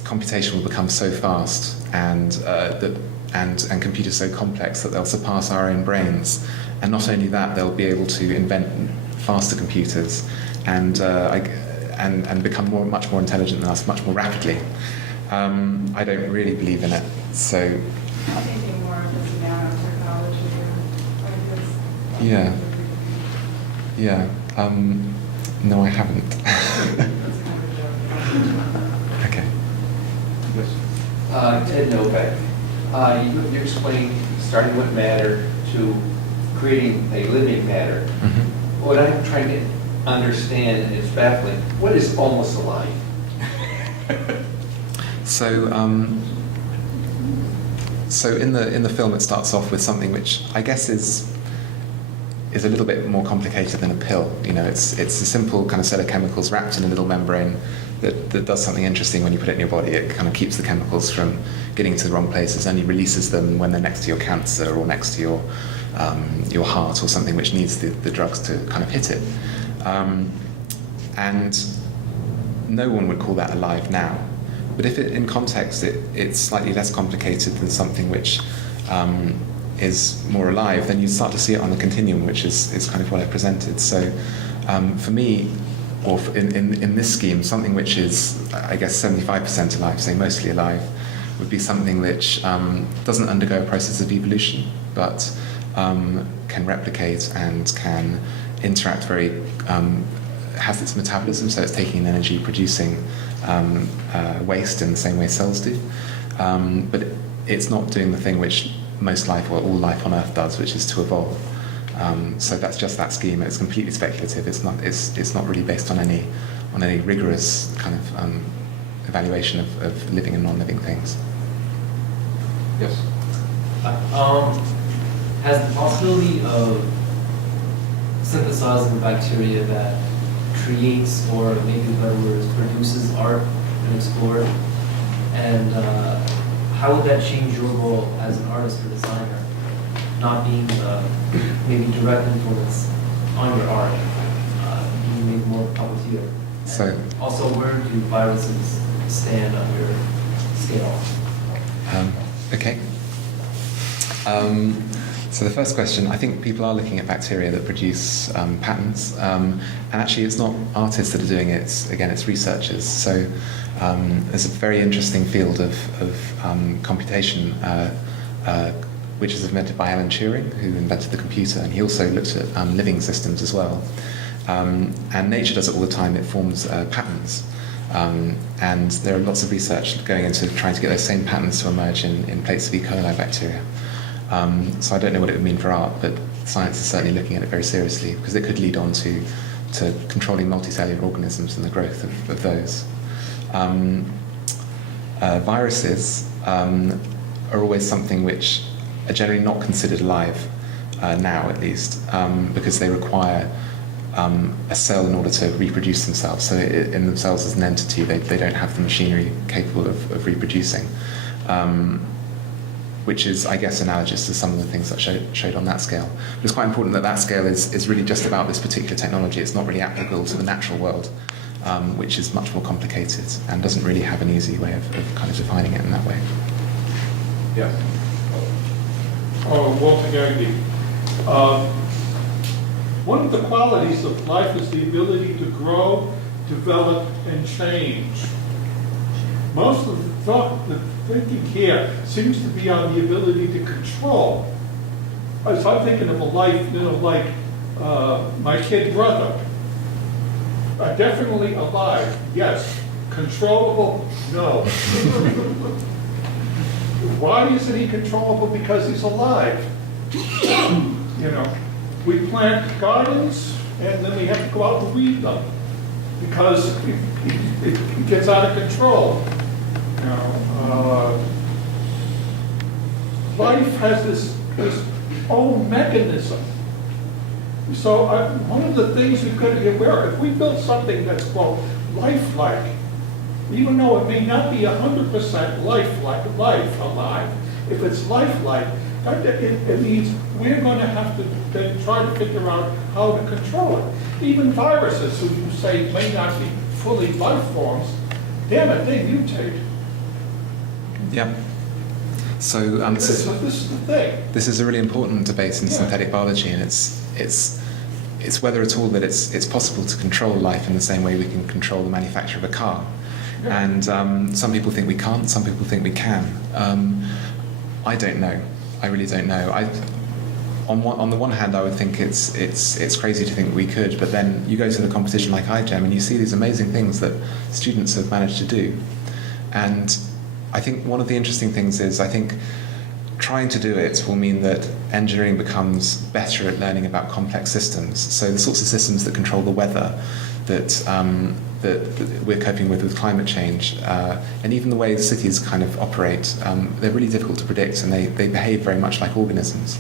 computation will become so fast and computers so complex that they'll surpass our own brains. And not only that, they'll be able to invent faster computers and become much more intelligent than us, much more rapidly. I don't really believe in it, so... I'm thinking more of this nanotechnology or like this. Yeah. No, I haven't. Okay. Yes. Ted Novak, you explained starting with matter to creating a living matter. Mm-hmm. What I'm trying to understand is baffling. What is almost alive? So in the film, it starts off with something which I guess is a little bit more complicated than a pill. You know, it's a simple kind of set of chemicals wrapped in a little membrane that does something interesting when you put it in your body. It kind of keeps the chemicals from getting to the wrong places, only releases them when they're next to your cancer or next to your heart or something which needs the drugs to kind of hit it. And no one would call that alive now. But if in context it's slightly less complicated than something which is more alive, then you start to see it on the continuum, which is kind of what I presented. So for me, or in this scheme, something which is, I guess, 75% alive, say mostly alive, would be something which doesn't undergo a process of evolution, but can replicate and can interact has its metabolism, so it's taking in energy, producing waste in the same way cells do. But it's not doing the thing which most life, or all life on Earth does, which is to evolve. So that's just that scheme. It's completely speculative. It's not really based on any rigorous kind of evaluation of living and non-living things. Yes. Has the possibility of synthesizing bacteria that creates, or maybe in better words, produces art been explored? And how would that change your role as an artist or designer, not being maybe direct influence on your art, being maybe more puppeteer? So, also, where do viruses stand on your scale? okay. So the first question, I think people are looking at bacteria that produce patterns, and actually it's not artists that are doing it, it's researchers. So there's a very interesting field of computation which is invented by Alan Turing, who invented the computer, and he also looked at living systems as well. And nature does it all the time, it forms patterns. And there are lots of research going into trying to get those same patterns to emerge in plates of E. coli bacteria. So I don't know what it would mean for art, but science is certainly looking at it very seriously, because it could lead on to controlling multicellular organisms and the growth of those. Viruses are always something which are generally not considered alive, now at least, because they require a cell in order to reproduce themselves. So in themselves as an entity, they don't have the machinery capable of reproducing. Which is, I guess, analogous to some of the things that showed on that scale. But it's quite important that scale is really just about this particular technology. It's not really applicable to the natural world, which is much more complicated and doesn't really have an easy way of kind of defining it in that way. Yeah. Walter Gaggy. One of the qualities of life is the ability to grow, develop, and change. Most of the thinking here seems to be on the ability to control. So I'm thinking of a life, like my kid brother. Definitely alive, yes. Controllable, no. Why isn't he controllable? Because he's alive. We plant gardens and then we have to go out and weed them because it gets out of control. Life has this own mechanism. So one of the things we've got to be aware of, if we build something that's, quote, lifelike, even though it may not be 100% life alive, if it's lifelike, it means we're going to have to then try to figure out how to control it. Even viruses, who you say may not be fully life forms, damn it, they mutate. Yeah. So this is the thing. This is a really important debate in synthetic biology, and it's whether at all that it's possible to control life in the same way we can control the manufacture of a car. Yeah. And some people think we can't, some people think we can. I don't know. I really don't know. On the one hand, I would think it's crazy to think we could, but then you go to the competition like iGEM and you see these amazing things that students have managed to do. And I think one of the interesting things is, I think trying to do it will mean that engineering becomes better at learning about complex systems. So the sorts of systems that control the weather, that we're coping with climate change, and even the way the cities kind of operate, they're really difficult to predict, and they behave very much like organisms.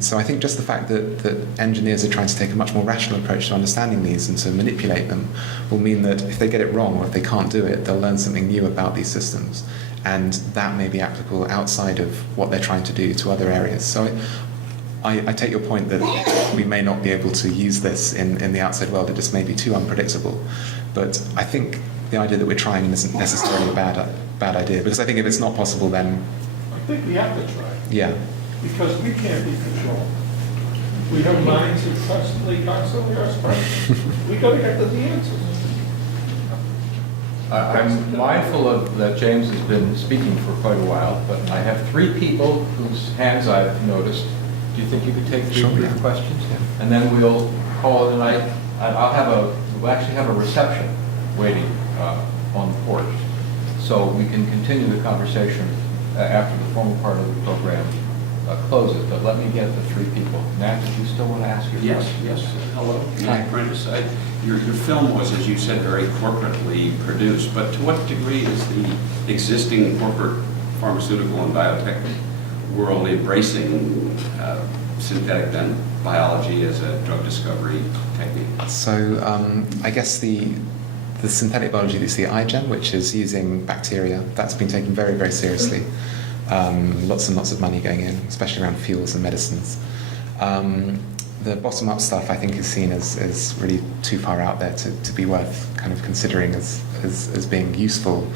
So I think just the fact that engineers are trying to take a much more rational approach to understanding these and to manipulate them will mean that if they get it wrong or if they can't do it, they'll learn something new about these systems. And that may be applicable outside of what they're trying to do to other areas. So I take your point that we may not be able to use this in the outside world. It just may be too unpredictable. But I think the idea that we're trying isn't necessarily a bad idea, because I think if it's not possible, then... I think we have to try. Yeah. Because we can't be controlled. We have minds that constantly are spreading. We gotta get to the answers. I'm mindful of that James has been speaking for quite a while, but I have 3 people whose hands I've noticed. Do you think you could take 3 Sure, brief yeah. questions? And then we'll call it a night. We'll actually have a reception waiting on the porch. So we can continue the conversation after the formal part of the program closes. But let me get the 3 people. Matt, did you still want to ask your question? Yes. Hello, Matt Prentice. Your film was, as you said, very corporately produced, but to what degree is the existing corporate pharmaceutical and biotech world embracing synthetic biology as a drug discovery technique? So I guess the synthetic biology that you see at iGen, which is using bacteria, that's been taken very, very seriously. Lots and lots of money going in, especially around fuels and medicines. The bottom-up stuff, I think, is seen as really too far out there to be worth kind of considering as being useful,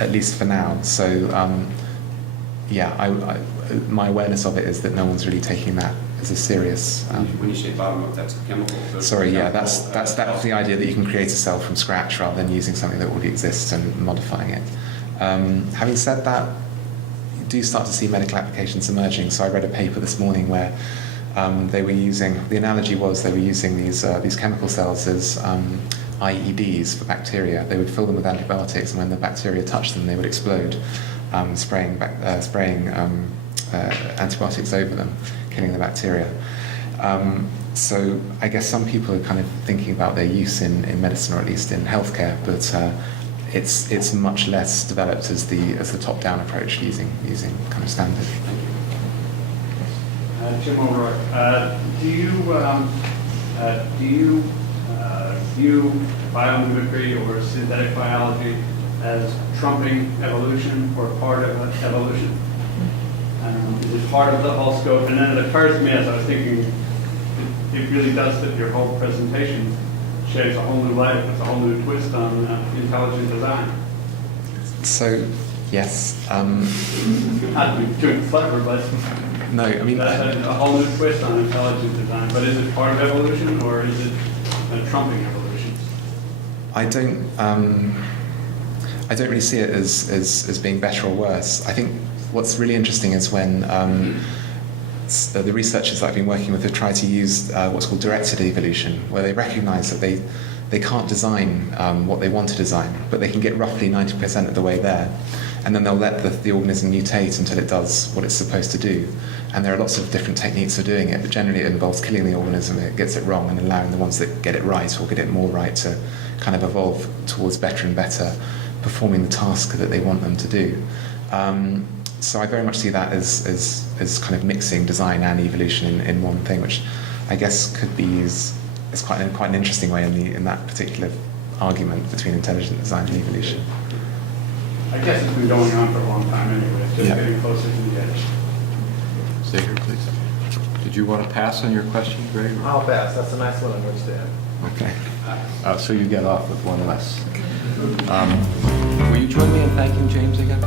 at least for now. So, my awareness of it is that no one's really taking that as a serious. When you say bottom-up, that's the chemical. Sorry, yeah, that's the idea that you can create a cell from scratch rather than using something that already exists and modifying it. Having said that, you do start to see medical applications emerging. So I read a paper this morning where they were using, the analogy was they were using these chemical cells as IEDs for bacteria. They would fill them with antibiotics, and when the bacteria touched them, they would explode, spraying antibiotics over them, killing the bacteria. So I guess some people are kind of thinking about their use in medicine, or at least in healthcare, but it's much less developed as the top-down approach using kind of standard. Jim O'Rourke, do you view biomimicry or synthetic biology as trumping evolution or part of evolution? Is it part of the whole scope? And then it occurs to me as I was thinking, it really does fit your whole presentation, sheds a whole new light, it's a whole new twist on intelligent design. So, yes. Not to be too clever, but no, I mean that's a whole new twist on intelligent design. But is it part of evolution or is it trumping evolution? I don't really see it as being better or worse. I think what's really interesting is when the researchers that I've been working with have tried to use what's called directed evolution, where they recognize that they can't design what they want to design, but they can get roughly 90% of the way there. And then they'll let the organism mutate until it does what it's supposed to do. And there are lots of different techniques for doing it, but generally it involves killing the organism if it gets it wrong and allowing the ones that get it right or get it more right to kind of evolve towards better and better, performing the task that they want them to do. So I very much see that as kind of mixing design and evolution in one thing, which I guess could be used as quite an interesting way in that particular argument between intelligent design and evolution. I guess it's been going on for a long time anyway. It's just getting closer to the edge. Stay here, please. Did you want to pass on your question, Greg? I'll pass. That's a nice one on which to end. Okay. So you get off with one less. Will you join me in thanking James again?